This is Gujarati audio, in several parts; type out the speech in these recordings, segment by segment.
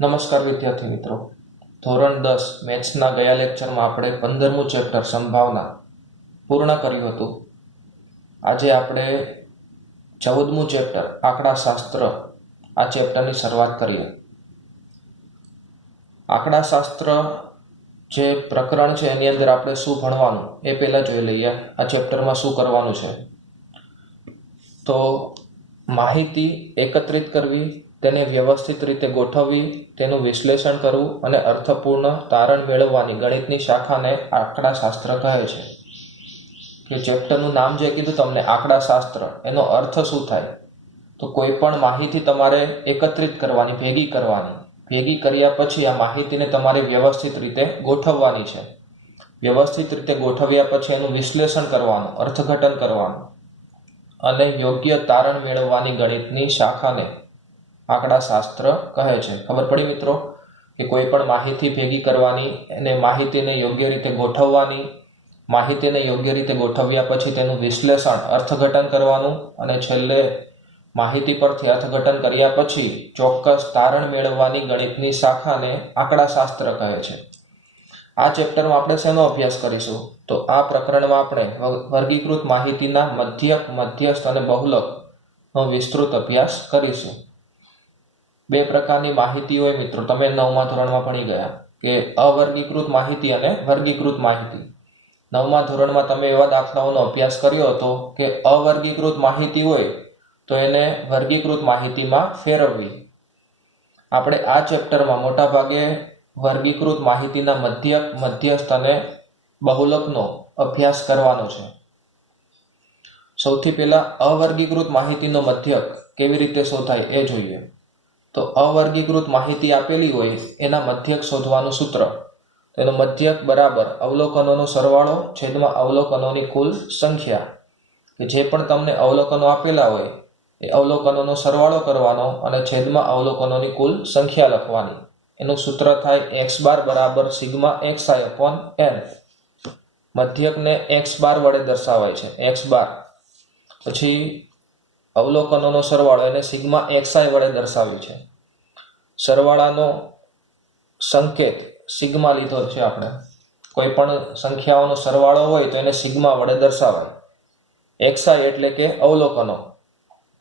નમસ્કાર વિદ્યાર્થી મિત્રો, ધોરણ 10 મેથ્સના ગયા લેક્ચરમાં આપણે 15મું ચેપ્ટર સંભાવના પૂર્ણ કર્યું હતું. આજે આપણે 14મું ચેપ્ટર આંકડાશાસ્ત્ર આ ચેપ્ટરની શરૂઆત કરીએ. આંકડાશાસ્ત્ર જે પ્રકરણ છે એની અંદર આપણે શું ભણવાનું એ પહેલાં જોઈ લઈએ. આ ચેપ્ટરમાં શું કરવાનું છે તો માહિતી એકત્રિત કરવી, તેને વ્યવસ્થિત રીતે ગોઠવવી, તેનું વિશ્લેષણ કરવું અને અર્થપૂર્ણ તારણ મેળવવાની ગણિતની શાખાને આંકડાશાસ્ત્ર કહે છે. કે ચેપ્ટરનું નામ જે કીધું તમને આંકડાશાસ્ત્ર, એનો અર્થ શું થાય તો કોઈ પણ માહિતી તમારે એકત્રિત કરવાની, ભેગી કર્યા પછી આ માહિતીને તમારે વ્યવસ્થિત રીતે ગોઠવવાની છે. વ્યવસ્થિત રીતે ગોઠવ્યા પછી એનું વિશ્લેષણ કરવાનું, અર્થઘટન કરવાનું અને યોગ્ય તારણ મેળવવાની ગણિતની શાખાને આંકડાશાસ્ત્ર કહે છે. ખબર પડી મિત્રો કે કોઈ પણ માહિતી ભેગી કરવાની અને માહિતીને યોગ્ય રીતે ગોઠવવાની, માહિતીને યોગ્ય રીતે ગોઠવ્યા પછી તેનું વિશ્લેષણ, અર્થઘટન કરવાનું અને છેલ્લે માહિતી પરથી અર્થઘટન કર્યા પછી ચોક્કસ તારણ મેળવવાની ગણિતની શાખાને આંકડાશાસ્ત્ર કહે છે. આ ચેપ્ટરમાં આપણે શેનો અભ્યાસ કરીશું તો આ પ્રકરણમાં આપણે વર્ગીકૃત માહિતીના મધ્યક, મધ્યસ્થ અને બહુલકનો વિસ્તૃત અભ્યાસ કરીશું. બે પ્રકારની માહિતી હોય મિત્રો, તમે 9મા ધોરણમાં ભણી ગયા કે અવર્ગીકૃત માહિતી અને વર્ગીકૃત માહિતી. 9મા ધોરણમાં તમે એવા દાખલાઓનો અભ્યાસ કર્યો હતો કે અવર્ગીકૃત માહિતી હોય તો એને વર્ગીકૃત માહિતીમાં ફેરવવી. આપણે આ ચેપ્ટરમાં મોટા ભાગે વર્ગીકૃત માહિતીના મધ્યક, મધ્યસ્થ અને બહુલકનો અભ્યાસ કરવાનો છે. સૌથી પહેલા અવર્ગીકૃત માહિતીનો મધ્યક કેવી રીતે શોધાય એ જોઈએ. તો અવર્ગીકૃત માહિતી આપેલી હોય એના મધ્યક શોધવાનું સૂત્ર, તેનો મધ્યક બરાબર અવલોકનોનો સરવાળો છેદમાં અવલોકનોની કુલ સંખ્યા. કે જે પણ તમને અવલોકનો આપેલા હોય એ અવલોકનોનો સરવાળો કરવાનો અને છેદમાં અવલોકનોની કુલ સંખ્યા લખવાની. એનું સૂત્ર થાય x બાર બરાબર sigma xi upon n. મધ્યકને x બાર વડે દર્શાવાય છે, x બાર. પછી અવલોકનોનો સરવાળો એને સિગ્મા xi વડે દર્શાવ્યું છે. સરવાળાનો સંકેત સિગ્મા લીધો છે આપણે. કોઈ પણ સંખ્યાઓનો સરવાળો હોય તો એને સિગ્મા વડે દર્શાવાય. xi એટલે કે અવલોકનો,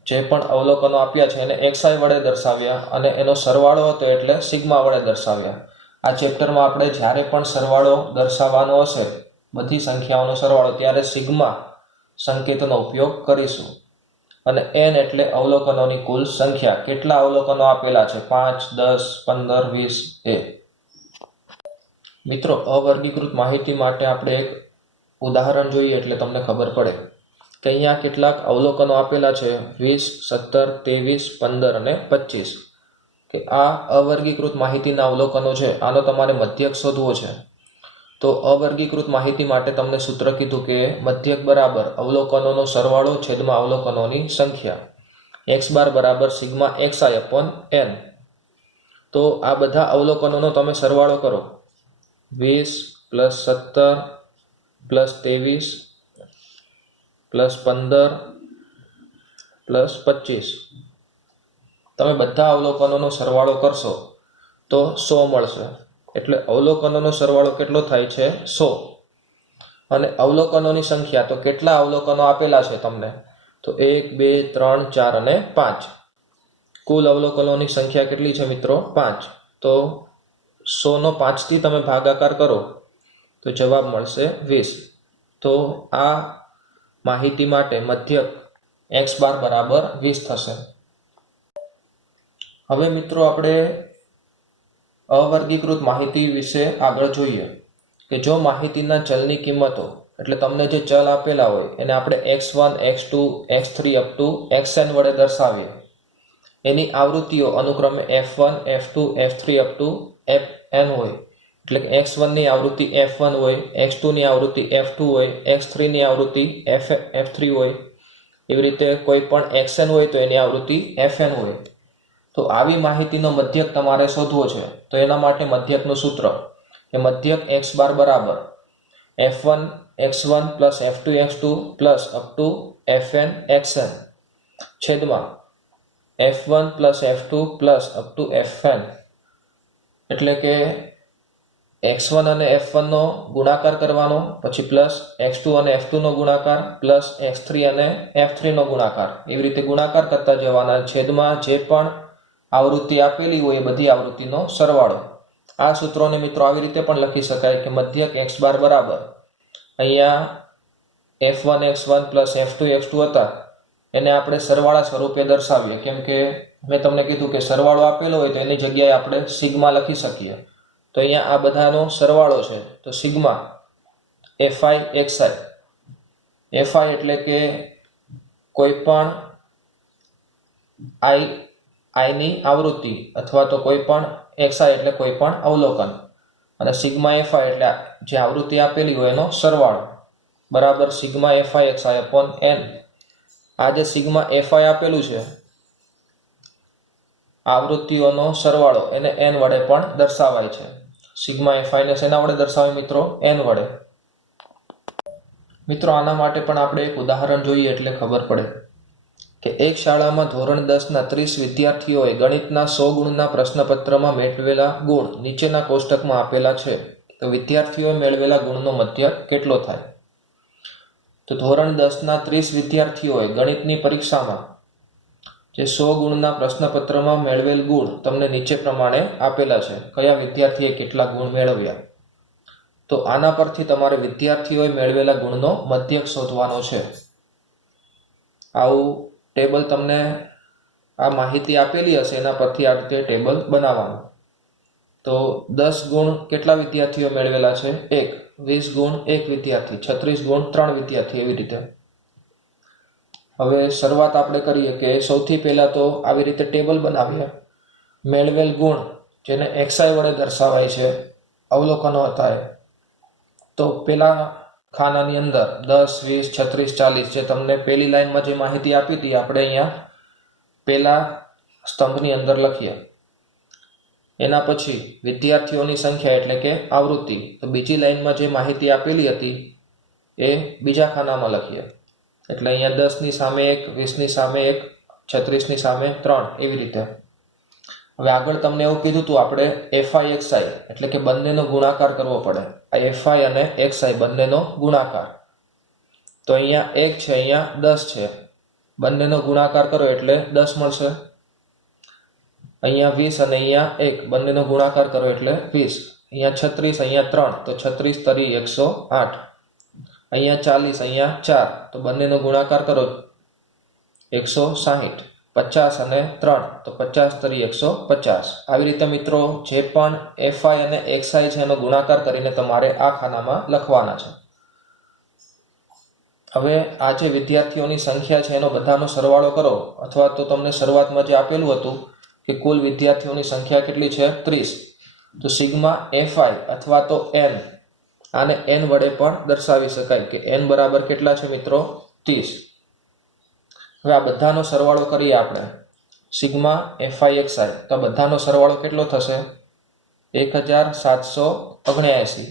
જે પણ અવલોકનો આપ્યા છે એને xi વડે દર્શાવ્યા અને એનો સરવાળો હતો એટલે સિગ્મા વડે દર્શાવ્યા. આ ચેપ્ટરમાં આપણે જ્યારે પણ સરવાળો દર્શાવવાનો હશે, બધી સંખ્યાઓનો સરવાળો, ત્યારે સિગ્મા સંકેતનો ઉપયોગ કરીશું. અને n એટલે અવલોકનોની કુલ સંખ્યા. કેટલા અવલોકનો આપેલા છે? 5, 10, 15, 20 એ. મિત્રો, અવર્ગીકૃત માહિતી માટે આપણે એક ઉદાહરણ જોઈએ એટલે તમને ખબર પડે કે અહીંયા કેટલાક અવલોકનો આપેલા છે 20, 17, 23, 15 અને 25. કે આ અવર્ગીકૃત માહિતીના અવલોકનો છે. આનો તમારે મધ્યક શોધવો છે. તો અવર્ગીકૃત માહિતી માટે તમને સૂત્ર કીધું કે મધ્યક બરાબર અવલોકનોનો સરવાળો છેદમાં અવલોકનોની સંખ્યા. x બાર બરાબર સિગ્મા xi અપોન n. તો આ બધા અવલોકનોનો તમે સરવાળો કરો. 20 પ્લસ 17 પ્લસ 23 પ્લસ 15 પ્લસ 25. તમે બધા અવલોકનોનો સરવાળો કરશો તો 100 મળશે. એટલે અવલોકનોનો સરવાળો કેટલો થાય છે? 100. અને અવલોકનોની સંખ્યા, તો કેટલા અવલોકનો આપેલા છે તમને? તો 1, 2, 3, 4 અને 5. કુલ અવલોકનોની સંખ્યા કેટલી છે મિત્રો? 5. તો 100 નો 5 થી તમે ભાગાકાર કરો તો જવાબ મળશે 20. તો આ માહિતી માટે મધ્યક x બાર બરાબર 20 થશે. હવે મિત્રો આપણે અવર્ગીકૃત માહિતી વિશે આગળ જોઈએ કે જો માહિતીના ચલની કિંમતો, એટલે તમને જે ચલ આપેલા હોય એને આપણે x1, x2, x3 up to xn વડે દર્શાવીએ. એની આવૃત્તિઓ અનુક્રમે f1, f2, f3 up to fn હોય. એટલે કે x1 ની આવૃત્તિ f1 હોય, x2 ની આવૃત્તિ f2 હોય, x3 ની આવૃત્તિ f3 હોય. એવી રીતે કોઈ પણ xn હોય તો એની આવૃત્તિ fn હોય. તો આવી માહિતીનો મધ્યક તમારે શોધવો છે. તો એના માટે મધ્યકનું સૂત્ર કે મધ્યક x બાર બરાબર f1 x1 plus f2 x2 plus up to fn xn છેદમાં f1 plus f2 plus up to fn એટલે કે x1 અને f1 નો ગુણાકાર કરવાનો, પછી પ્લસ x2 અને f2 નો ગુણાકાર, પ્લસ x3 અને f3 નો ગુણાકાર, એવી રીતે ગુણાકાર કરતા જવાના. છેદમાં જે પણ આવૃત્તિ આપેલી હોય એ બધી આવૃત્તિનો સરવાળો. આ સૂત્રોને મિત્રો આવી રીતે પણ લખી શકાય કે મધ્યક x બાર બરાબર અહીંયા f1 x1 plus f2 x2 હતા એને આપણે સરવાળા સ્વરૂપે દર્શાવીએ. કેમ કે મેં તમને કીધું કે સરવાળો આપેલો હોય તો એની જગ્યાએ આપણે સિગ્મા લખી શકીએ. તો અહીંયા આ બધાનો સરવાળો છે, તો સિગ્મા fi xi. fi એટલે કે કોઈ પણ i ની આવૃત્તિ અથવા તો કોઈ પણ xi એટલે કોઈ પણ અવલોકન, અને સિગ્મા fi એટલે જે આવૃત્તિ આપેલી હોય એનો સરવાળો બરાબર sigma fi xi upon n. આ જે સિગ્મા fi આપેલું છે આવૃત્તિઓનો સરવાળો, એને n વડે પણ દર્શાવાય છે. સિગ્મા fi ને શેના વડે દર્શાવાય મિત્રો? n વડે. મિત્રો આના માટે પણ આપણે એક ઉદાહરણ જોઈએ એટલે ખબર પડે કે એક શાળામાં ધોરણ 10ના 30 વિદ્યાર્થીઓએ ગણિતના 100 ગુણના પ્રશ્નપત્રમાં મેળવેલા ગુણ નીચેના કોષ્ટકમાં આપેલા છે. તો વિદ્યાર્થીઓએ મેળવેલા ગુણનો મધ્યક કેટલો થાય? તો ધોરણ 10ના 30 વિદ્યાર્થીઓએ ગણિતની પરીક્ષામાં જે 100 ગુણના પ્રશ્નપત્રમાં મેળવેલ ગુણ તમને નીચે પ્રમાણે આપેલા છે. કયા વિદ્યાર્થીએ કેટલા ગુણ મેળવ્યા? તો આના પરથી તમારે વિદ્યાર્થીઓએ મેળવેલા ગુણનો મધ્યક શોધવાનો છે. આવું ટેબલ તમને આ માહિતી આપેલી હશે એના પરથી આ રીતે ટેબલ બનાવવાનું. તો 10 ગુણ કેટલા વિદ્યાર્થીઓ મેળવેલા છે? 1. 20 ગુણ 1 વિદ્યાર્થી, 36 ગુણ 3 વિદ્યાર્થી, એવી રીતે. હવે શરૂઆત આપણે કરીએ કે સૌથી પહેલા તો આવી રીતે ટેબલ બનાવીએ. મેળવેલ ગુણ જેને xi વડે દર્શાવાય છે, અવલોકનો હતા એ. તો પેલા ખાનાની અંદર 10, 20, 36, 40 જે તમને પહેલી લાઈનમાં જે માહિતી આપી હતી આપણે અહીંયા પહેલા સ્તંભની અંદર લખીએ. એના પછી વિદ્યાર્થીઓની સંખ્યા એટલે કે આવૃત્તિ, તો બીજી લાઈનમાં જે માહિતી આપેલી હતી એ બીજા ખાનામાં લખીએ. એટલે અહીંયા 10ની સામે 1, 20ની સામે 1, 36ની સામે 3, એવી રીતે. હવે આગળ તમને એવું કીધું હતું આપણે fi xi એટલે કે બંનેનો ગુણાકાર કરવો પડે. આ fi અને xi બંનેનો ગુણાકાર. તો અહીંયા 1 છે, અહીંયા 10 છે, બંનેનો ગુણાકાર કરો એટલે 10 મળશે. અહીંયા 20 અને અહીંયા 1 બંનેનો ગુણાકાર કરો એટલે 20. અહીંયા 36, અહીંયા 3, તો 36 તરી 108. અહીંયા 40, અહીંયા 4, તો બંનેનો ગુણાકાર કરો 160. 50 અને 3, તો 50 તરી 150. આવી રીતે મિત્રો જે પણ fi અને xi છે એનો ગુણાકાર કરીને તમારે આ ખાનામાં લખવાના છે. હવે આ જે વિદ્યાર્થીઓની સંખ્યા છે એનો બધાનો સરવાળો કરો, અથવા તો તમને શરૂઆતમાં જે આપેલું હતું કે કુલ વિદ્યાર્થીઓની સંખ્યા કેટલી છે? 30. તો સિગ્મા fi અથવા તો n, આને n વડે પણ દર્શાવી શકાય કે n બરાબર કેટલા છે મિત્રો? 30. હવે આ બધાનો સરવાળો કરીએ આપણે. સિગ્મા fi xi, તો આ બધાનો સરવાળો કેટલો થશે? 1779.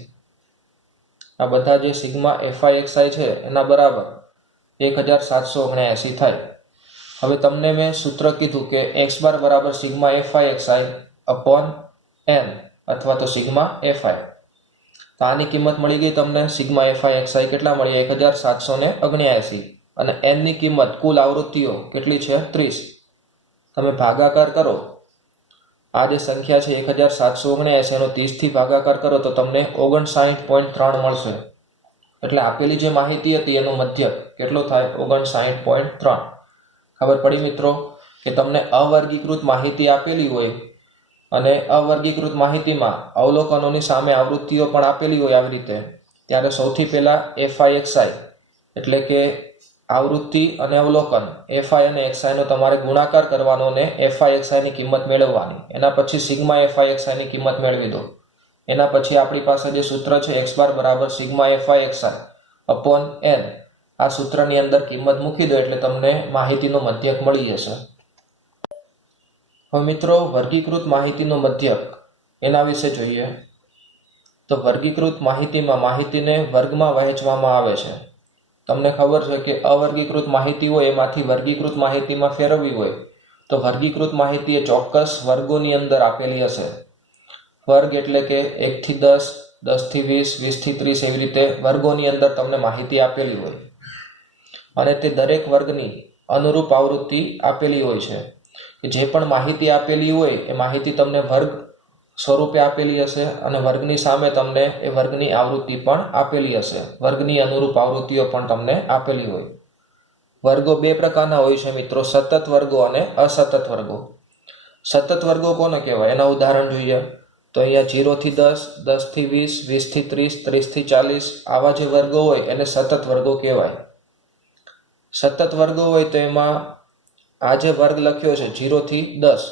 આ બધા જે સિગ્મા fi xi છે એના બરાબર 1779 થાય. હવે તમને મેં સૂત્ર કીધું કે x બાર બરાબર sigma fi xi upon n અથવા તો સિગ્મા fi. તો આની કિંમત મળી ગઈ તમને. સિગ્મા fi xi કેટલા મળી? 1779. અને n ની કિંમત કુલ આવૃત્તિઓ કેટલી છે? 30. તમે ભાગાકાર કરો. આ જે સંખ્યા છે 1779 એનો 30 થી ભાગાકાર કરો તો તમને 59.3 મળશે. એટલે આપેલી જે માહિતી હતી એનો મધ્યક કેટલો થાય? 59.3. ખબર પડી મિત્રો કે તમને અવર્ગીકૃત માહિતી આપેલી હોય અને અવર્ગીકૃત માહિતીમાં અવલોકનોની સામે આવૃત્તિઓ પણ આપેલી હોય આવી રીતે, ત્યારે સૌથી પહેલા fi xi એટલે કે આવૃત્તિ અને અવલોકન fi અને xi નો તમારે ગુણાકાર કરવાનો ને fi xi ની કિંમત મેળવવાની. એના પછી સિગ્મા fi xi ની કિંમત મેળવી દો. એના પછી આપણી પાસે જે સૂત્ર છે x બાર બરાબર sigma fi xi upon n, આ સૂત્રની અંદર કિંમત મૂકી દો એટલે તમને માહિતીનો મધ્યક મળી જશે. હવે મિત્રો વર્ગીકૃત માહિતીનો મધ્યક એના વિશે જોઈએ. તો વર્ગીકૃત માહિતીમાં માહિતીને વર્ગમાં વહેંચવામાં આવે છે. તમને ખબર છે કે અવર્ગીકૃત માહિતી હોય એમાંથી વર્ગીકૃત માહિતીમાં ફેરવવી હોય તો વર્ગીકૃત માહિતી એ ચોક્કસ વર્ગોની અંદર આપેલી હશે. વર્ગ એટલે કે 1 થી 10, 10 થી 20, 20 થી 30 એવી રીતે વર્ગોની અંદર તમને માહિતી આપેલી હોય અને તે દરેક વર્ગની અનુરૂપ આવૃત્તિ આપેલી હોય છે. જે પણ માહિતી આપેલી હોય એ માહિતી તમને વર્ગ સ્વરૂપે આપેલી હશે અને વર્ગની સામે તમને એ વર્ગની આવૃત્તિ પણ આપેલી હશે. વર્ગની અનુરૂપ આવૃત્તિઓ પણ તમને આપેલી હોય. વર્ગો બે પ્રકારના હોય છે મિત્રો, સતત વર્ગો અને અસતત વર્ગો. સતત વર્ગો કોને કહેવાય એના ઉદાહરણ જોઈએ તો અહીંયા 0 થી 10, 10 થી 20, 20 થી 30, 30 થી 40 આવા જે વર્ગો હોય એને સતત વર્ગો કહેવાય. સતત વર્ગો હોય તો એમાં આ જે વર્ગ લખ્યો છે 0 થી 10,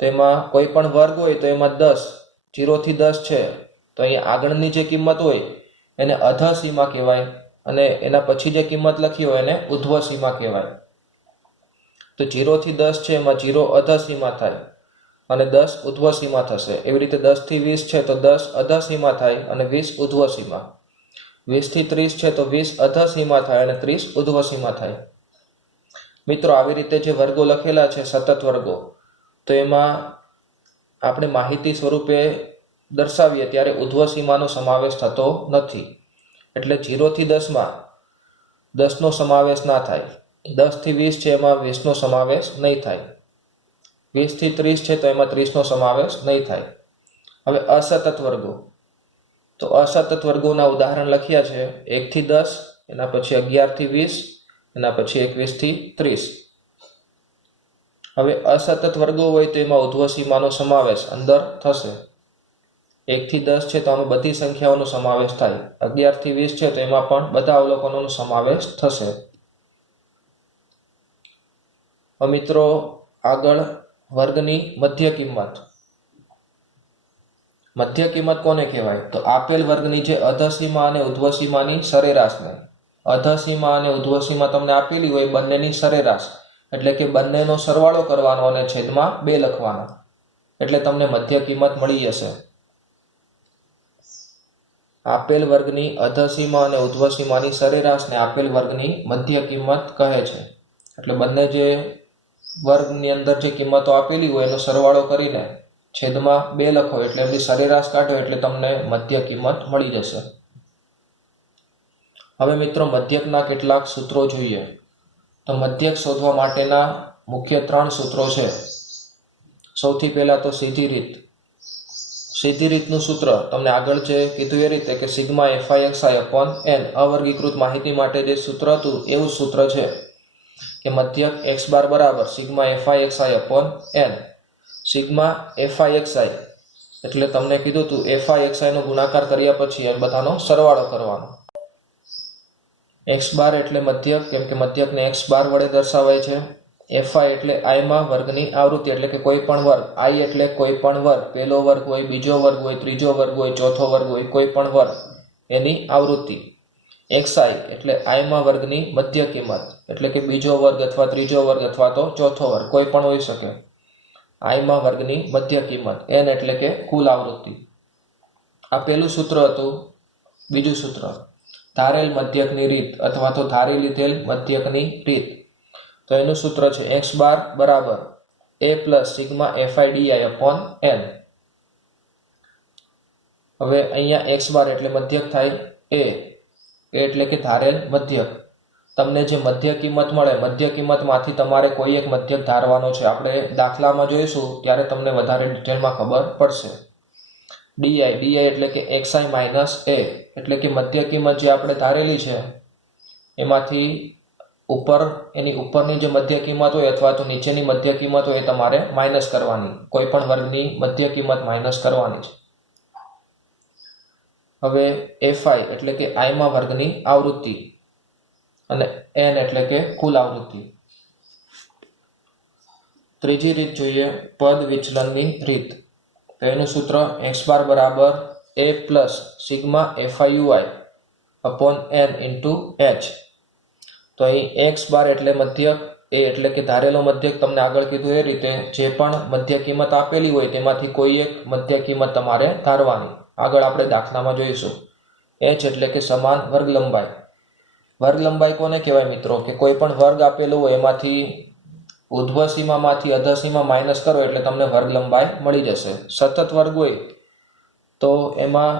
તો એમાં કોઈ પણ વર્ગ હોય તો એમાં 10, 0 થી 10 છે તો અહીંયા આગળની જે કિંમત હોય એને અધઃ સીમા કહેવાય અને એના પછી જે કિંમત લખી હોય એને ઉધ્વ સીમા કહેવાય. તો 0 થી 10 છે એમાં 0 અધઃ સીમા થાય અને 10 ઉધ્વ સીમા થશે. એવી રીતે 10 થી 20 છે તો 10 અધઃ સીમા થાય અને 20 ઉધ્વ સીમા. 20 થી 30 છે તો 20 અધઃ સીમા થાય અને 30 ઉધ્વ સીમા થાય. મિત્રો આવી રીતે જે વર્ગો લખેલા છે સતત વર્ગો, તો એમાં આપણે માહિતી સ્વરૂપે દર્શાવીએ ત્યારે ઉધ્વ સીમાનો સમાવેશ થતો નથી. એટલે 0 થી 10માં 10નો સમાવેશ ના થાય. 10 થી 20 છે એમાં 20નો સમાવેશ નહીં થાય. 20 થી 30 છે તો એમાં 30નો સમાવેશ નહીં થાય. હવે અસતત વર્ગો, તો અસતત વર્ગોના ઉદાહરણ લખ્યા છે 1 થી 10, એના પછી 11 થી 20, એના પછી 21 થી 30. હવે અસતત વર્ગો હોય તો એમાં ઉધ્વ સીમાનો સમાવેશ અંદર થશે. 1 થી 10 છે તો આમાં બધી સંખ્યાઓનો સમાવેશ થાય. 11 થી 20 છે તો એમાં પણ બધા અવલોકનોનો સમાવેશ થશે. હવે મિત્રો આગળ વર્ગની મધ્ય કિંમત. મધ્ય કિંમત કોને કહેવાય તો આપેલ વર્ગની જે અધઃ સીમા અને ઉધ્વ સીમાની સરેરાશને. અધઃ સીમા અને ઉધ્વ સીમા તમને આપેલી હોય બંનેની સરેરાશ, એટલે કે બંનેનો સરવાળો કરવાનો અને છેદમાં 2 લખવાનો, એટલે તમને મધ્ય કિંમત મળી જશે. આપેલ વર્ગની અધઃ સીમા અને ઉધ્વ સીમાની સરેરાશને આપેલ વર્ગની મધ્ય કિંમત કહે છે. એટલે બંને જે વર્ગની અંદર જે કિંમતો આપેલી હોય એનો સરવાળો કરીને છેદમાં 2 લખો એટલે એમની સરેરાશ કાઢો એટલે તમને મધ્ય કિંમત મળી જશે. હવે મિત્રો મધ્યકના કેટલાક સૂત્રો જોઈએ. તો મધ્યક શોધવા માટેના મુખ્ય 3 સૂત્રો છે. સૌથી પહેલા તો સીધી રીત. સીધી રીતનું સૂત્ર તમને આગળ જે કીધું એ રીતે કે સિગ્મા fi/n અવર્ગીકૃત માહિતી માટે જે સૂત્ર હતું એવું સૂત્ર છે કે મધ્યક x બાર બરાબર સિગ્મા fi/n. સિગ્મા fi એટલે તમને કીધું હતું fi નો ગુણાકાર કર્યા પછી એ બધાનો સરવાળો કરવાનો. x બાર એટલે મધ્યક, કેમ કે મધ્યકને x બાર વડે દર્શાવાય છે. fi એટલે i માં વર્ગની આવૃત્તિ, એટલે કે કોઈ પણ વર્ગ. i એટલે કોઈ પણ વર્ગ, પહેલો વર્ગ હોય, બીજો વર્ગ હોય, ત્રીજો વર્ગ હોય, ચોથો વર્ગ હોય, કોઈ પણ વર્ગ એની આવૃત્તિ. xi એટલે i માં વર્ગની મધ્ય કિંમત, એટલે કે બીજો વર્ગ અથવા ત્રીજો વર્ગ અથવા તો ચોથો વર્ગ કોઈ પણ હોઈ શકે. i માં વર્ગની મધ્ય કિંમત. n એટલે કે કુલ આવૃત્તિ. આ પહેલું સૂત્ર હતું. બીજું સૂત્ર ધારેલ મધ્યકની રીત અથવા તો ધારી લીધેલ મધ્યકની રીત. તો એનું સૂત્ર છે x બાર બરાબર a પ્લસ સિગ્મા fi/n. હવે અહીંયા x બાર એટલે મધ્યક થાય a એટલે કે ધારેલ મધ્યક. તમને જે મધ્ય કિંમત મળે મધ્ય કિંમતમાંથી તમારે કોઈ એક મધ્યક ધારવાનો છે. આપણે દાખલામાં જોઈશું ત્યારે તમને વધારે ડિટેલમાં ખબર પડશે. di એટલે કે xi માઇનસ a, એટલે કે મધ્ય કિંમત જે આપણે ધારેલી છે એમાંથી ઉપર એની ઉપરની જે મધ્ય કિંમત હોય અથવા તો નીચેની મધ્ય કિંમત હોય એ તમારે માઇનસ કરવાની. કોઈ પણ વર્ગની મધ્ય કિંમત માઇનસ કરવાની છે. હવે fi એટલે કે i માં વર્ગની આવૃત્તિ અને n એટલે કે કુલ આવૃત્તિ. ત્રીજી રીત જોઈએ પદ વિચલનની રીત. તો એનું સૂત્ર x બાર બરાબર a plus sigma fiui/n into h. તો અહીં x બાર એટલે મધ્યક, a એટલે કે ધારેલો મધ્યક. તમને આગળ કીધું એ રીતે જે પણ મધ્ય કિંમત આપેલી હોય તેમાંથી કોઈ એક મધ્ય કિંમત તમારે ધારવાની. આગળ આપણે દાખલામાં જોઈશું. h એટલે કે સમાન વર્ગ લંબાઈ. વર્ગ લંબાઈ કોને કહેવાય મિત્રો કે કોઈ પણ વર્ગ આપેલો હોય એમાંથી ઉધ્વ સીમામાંથી અધઃ સીમા માઇનસ કરો એટલે તમને વર્ગ લંબાઈ મળી જશે. સતત વર્ગ હોય તો એમાં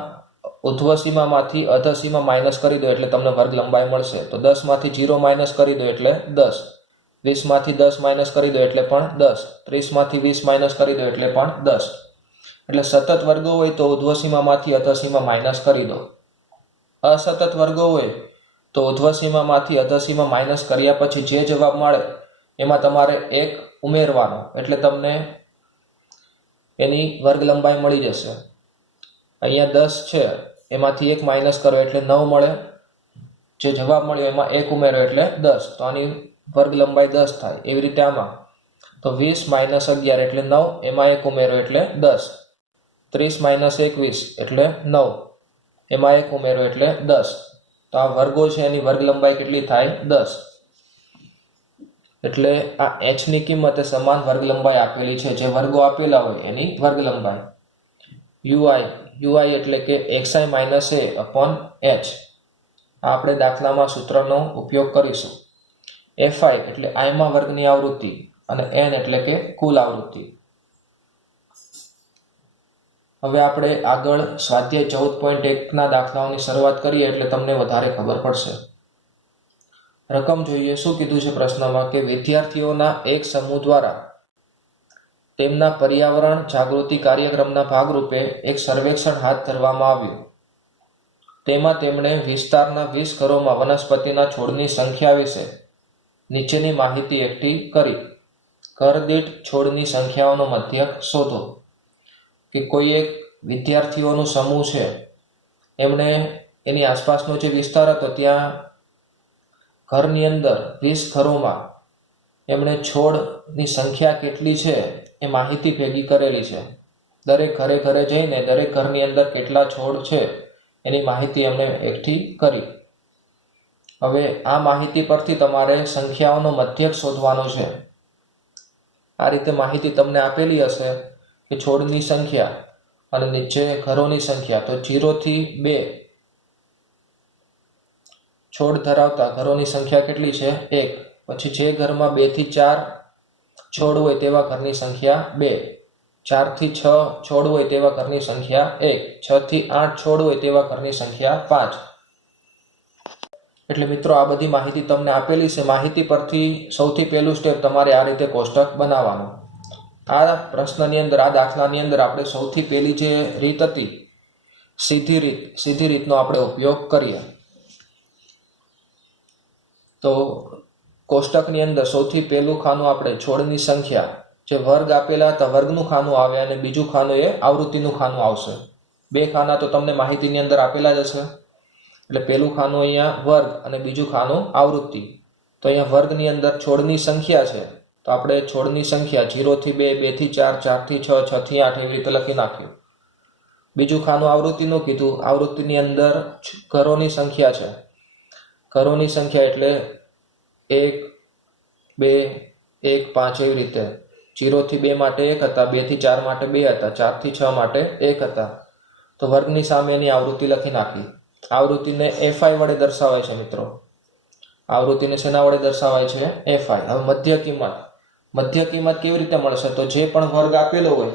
ઉધ્વ સીમામાંથી અધઃ સીમા માઇનસ કરી દો એટલે તમને વર્ગ લંબાઈ મળશે. તો 10માંથી 0 માઇનસ કરી દો એટલે 10, 20માંથી 10 માઇનસ કરી દો એટલે પણ 10, 30માંથી 20 માઇનસ કરી દો એટલે પણ 10. એટલે સતત વર્ગો હોય તો ઉધ્વ સીમામાંથી અધઃ સીમા માઇનસ કરી દો. અસતત વર્ગો હોય તો ઉધ્વ સીમામાંથી અધઃ સીમા માઇનસ કર્યા પછી જે જવાબ મળે એમાં તમારે 1 ઉમેરવાનો એટલે તમને એની વર્ગ લંબાઈ મળી જશે. અહીંયા 10 છે એમાંથી 1 માઇનસ કરો એટલે 9 મળે. જે જવાબ મળ્યો એમાં 1 ઉમેરો એટલે 10, તો આની વર્ગ લંબાઈ 10 થાય. એવી રીતે આમાં તો 20 માઇનસ 11 એટલે 9, એમાં 1 ઉમેરો એટલે 10. 30 માઇનસ 21 એટલે 9, એમાં 1 ઉમેરો એટલે 10. તો આ વર્ગો છે એની વર્ગ લંબાઈ કેટલી થાય? 10. એટલે આ h ની કિંમત એ સમાન વર્ગ લંબાઈ આપેલી છે. જે વર્ગો આપેલા હોય એની વર્ગ લંબાઈ. ui એટલે કે xi minus a upon h. આપણે દાખલામાં સૂત્રનો ઉપયોગ કરીશું. fi એટલે i માં વર્ગની આવૃત્તિ અને n એટલે કે કુલ આવૃત્તિ. હવે આપણે આગળ સ્વાધ્યાય 14.1 ના દાખલાઓની શરૂઆત કરીએ એટલે તમને વધારે ખબર પડશે. રકમ જોઈએ. શું કીધું છે પ્રશ્નમાં કે વિદ્યાર્થીઓના એક સમૂહ દ્વારા તેમના પર્યાવરણ જાગૃતિ કાર્યક્રમના ભાગરૂપે એક સર્વેક્ષણ હાથ ધરવામાં આવ્યું. તેમાં તેમણે વિસ્તારના 20 ઘરોમાં વનસ્પતિના છોડની સંખ્યા વિશે નીચેની માહિતી એકઠી કરી. ઘર દીઠ છોડની સંખ્યાઓનો મધ્યક શોધો. કે કોઈ એક વિદ્યાર્થીઓનો સમૂહ છે, એમણે એની આસપાસનો જે વિસ્તાર હતો ત્યાં ઘરની અંદર 20 ઘરોમાં એમણે છોડની સંખ્યા કેટલી છે એ માહિતી ભેગી કરેલી છે. દરેક ઘરે ઘરે જઈને દરેક ઘરની અંદર કેટલા છોડ છે એની માહિતી એમણે એકઠી કરી. હવે આ માહિતી પરથી તમારે સંખ્યાઓનો મધ્યક શોધવાનો છે. આ રીતે માહિતી તમને આપેલી હશે કે છોડની સંખ્યા અને નીચે ઘરોની સંખ્યા. તો 0 થી 2 છોડ ધરાવતા ઘરોની સંખ્યા કેટલી છે? 1. પછી જે ઘરમાં 2 થી 4 છોડ હોય તેવા ઘરની સંખ્યા 2, 4 થી 6 છોડ હોય તેવા ઘરની સંખ્યા 1, 6 થી 8 છોડ હોય તેવા ઘરની સંખ્યા 5. એટલે મિત્રો આ બધી માહિતી તમને આપેલી છે. માહિતી પરથી સૌથી પહેલું સ્ટેપ તમારે આ રીતે કોષ્ટક બનાવવાનું. આ પ્રશ્નની અંદર, આ દાખલાની અંદર આપણે સૌથી પહેલી જે રીત હતી સીધી રીતનો આપણે ઉપયોગ કરીએ. તો કોષ્ટકની અંદર સૌથી પહેલું ખાનું આપણે છોડની સંખ્યા, જે વર્ગ આપેલા હતા વર્ગનું ખાનું આવે અને બીજું ખાનું એ આવૃત્તિનું ખાનું આવશે. 2 ખાના તો તમને માહિતીની અંદર આપેલા જ હશે. એટલે પહેલું ખાનું અહીંયા વર્ગ અને બીજું ખાનું આવૃત્તિ. તો અહીંયા વર્ગની અંદર છોડની સંખ્યા છે તો આપણે છોડની સંખ્યા 0 થી 2, 2 થી 4, 4 થી 6, 6 થી 8 એવી રીતે લખી નાખ્યું. બીજું ખાનું આવૃત્તિનું કીધું. આવૃત્તિની અંદર ઘરોની સંખ્યા છે. ઘરોની સંખ્યા એટલે 1, 2, 1, 5 એવી રીતે. 0 થી 2 માટે 1 હતા, 2 થી 4 માટે 2 હતા, 4 થી 6 માટે 1 હતા. તો વર્ગની સામે એની આવૃત્તિ લખી નાખી. આવૃત્તિને fi વડે દર્શાવાય છે મિત્રો. આવૃત્તિને શેના વડે દર્શાવાય છે? fi. હવે મધ્ય કિંમત કેવી રીતે મળશે? તો જે પણ વર્ગ આપેલો હોય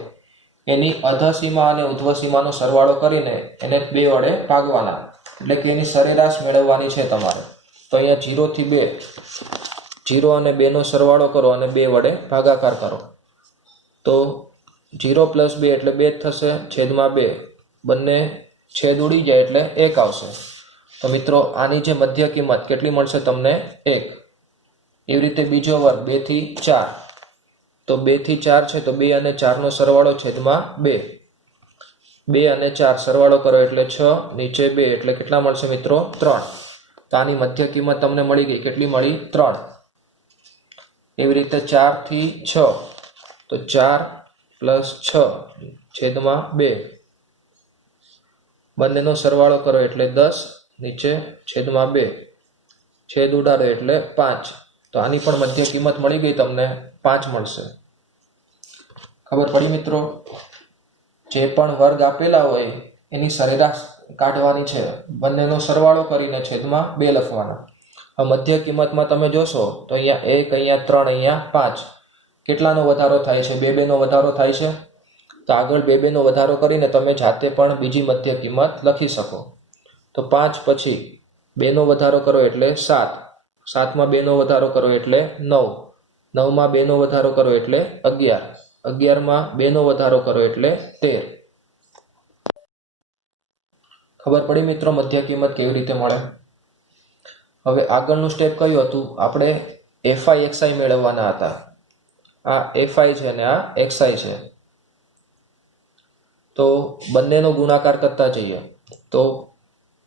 એની અધઃ સીમા અને ઉધ્વ સીમાનો સરવાળો કરીને એને 2 વડે ભાગવાના. એટલે કે એની સરેરાશ મેળવવાની છે તમારે. તો અહીંયા 0 થી 2, 0 અને 2 નો સરવાળો કરો અને 2 વડે ભાગાકાર કરો. તો 0 + 2 એટલે 2 જ થશે, છેદમાં 2. બંને છેદ ઉડી જાય એટલે 1 આવશે. તો મિત્રો આની જે મધ્ય કિંમત કેટલી મળશે તમને? 1. એવી રીતે બીજો વર્ગ 2 થી 4. તો 2 થી 4 છે તો 2 અને 4 નો સરવાળો છેદમાં 2. 2 અને 4 સરવાળો કરો એટલે 6, નીચે 2 એટલે કેટલા મળશે મિત્રો? 3. તો આની મધ્ય કિંમત તમને મળી ગઈ. કેટલી મળી? 3. એવી રીતે 4 થી 6 તો 4 + 6 છેદમાં 2. બંનેનો સરવાળો કરો એટલે 10, નીચે છેદમાં 2. છેદ ઉડાડો એટલે 5. તો આની પણ મધ્ય કિંમત મળી ગઈ તમને, 5 મળશે. ખબર પડી મિત્રો? જે પણ વર્ગ આપેલા હોય એની સરેરાશ કાઢવાની છે. બંનેનો સરવાળો કરીને છેદમાં 2 લખવાના. હવે મધ્ય કિંમતમાં તમે જોશો તો અહીંયા 1, અહીંયા 3, અહીંયા 5. કેટલાનો વધારો થાય છે? 2 2નો વધારો થાય છે. તો આગળ 2 2નો વધારો કરીને તમે જાતે પણ બીજી મધ્ય કિંમત લખી શકો. તો 5 પછી 2નો વધારો કરો એટલે 7, 7માં 2નો વધારો કરો એટલે 9, 9માં 2નો વધારો કરો એટલે 11, 11માં 2નો વધારો કરો એટલે 13. ખબર પડી મિત્રો મધ્ય કિંમત કેવી રીતે મળે? હવે આગળનું સ્ટેપ કયું હતું? આપણે FI XI મેળવવાના હતા. આ FI છે અને આ XI છે. તો બંનેનો ગુણાકાર કરતા જઈએ. તો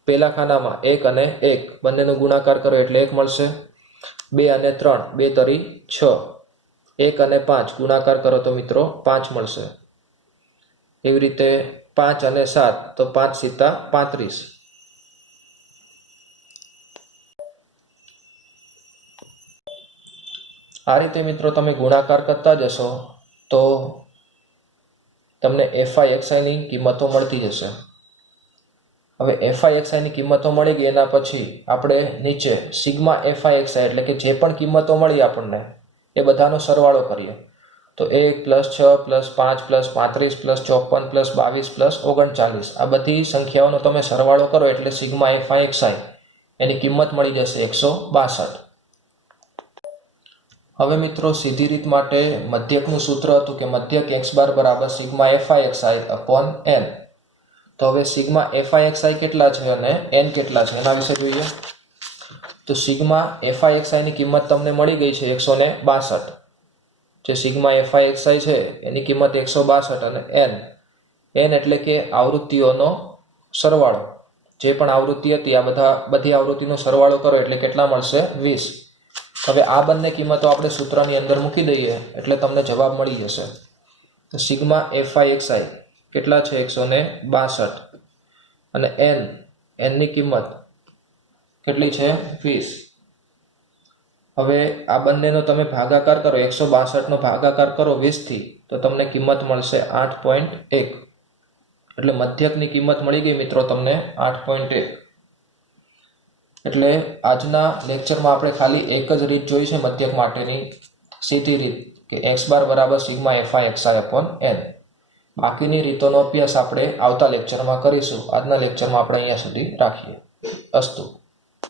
પહેલા ખાનામાં 1 અને 1 બંનેનો ગુણાકાર કરો એટલે 1 મળશે. 2 અને 3 2 તરી 6, 1 અને 5 ગુણાકાર કરો તો મિત્રો 5 મળશે. એવી રીતે 5 અને 7 તો 5 સીતા 35. આ રીતે મિત્રો તમે ગુણાકાર કરતા જશો તો તમને FI XI ની કિંમતો મળતી જશે. હવે FI XI ની કિંમતો મળી ગઈ એના પછી આપણે નીચે સિગ્મા FI XI એટલે કે જે પણ કિંમતો મળી આપણને એ બધાનો સરવાળો કરીએ. તો 1 + 6 + 5 + 35 + 54 + 22 + 39 આ બધી સંખ્યાઓનો તમે સરવાળો કરો એટલે સિગ્મા FI XI એની કિંમત મળી જશે 162. હવે મિત્રો સીધી રીત માટે મધ્યકનું સૂત્ર હતું કે મધ્યક x બાર બરાબર sigma FI XI upon n. તો હવે સિગ્મા FI XI કેટલા છે અને n કેટલા છે એના વિશે જોઈએ. તો સિગ્મા FI XI ની કિંમત તમને મળી ગઈ છે 162. જે સિગ્મા FI XI છે એની કિંમત 162 અને n એટલે કે આવૃત્તિઓનો સરવાળો. જે પણ આવૃત્તિ હતી આ બધી આવૃત્તિનો સરવાળો કરો એટલે કેટલા મળશે? 20. હવે આ બંને કિંમતો આપણે સૂત્રની અંદર મૂકી દઈએ એટલે તમને જવાબ મળી જશે. તો સિગ્મા FI XI કેટલા છે? 162 અને n ની કિંમત કેટલી છે? 20. હવે આ બંનેનો તમે ભાગાકાર કરો, 162નો ભાગાકાર કરો 20 થી તો તમને કિંમત મળશે 8.1. એટલે મધ્યકની કિંમત મળી ગઈ મિત્રો તમને 8.1. એટલે આજના લેક્ચરમાં આપણે ખાલી એક જ રીત જોઈ છે મધ્યક માટેની, સીધી રીત કે x બાર બરાબર sigma FI XI upon n. બાકીની રીતોનો અભ્યાસ આપણે આવતા લેક્ચરમાં કરીશું. આજના લેક્ચરમાં આપણે અહીંયા સુધી રાખીએ. અસ્તુ.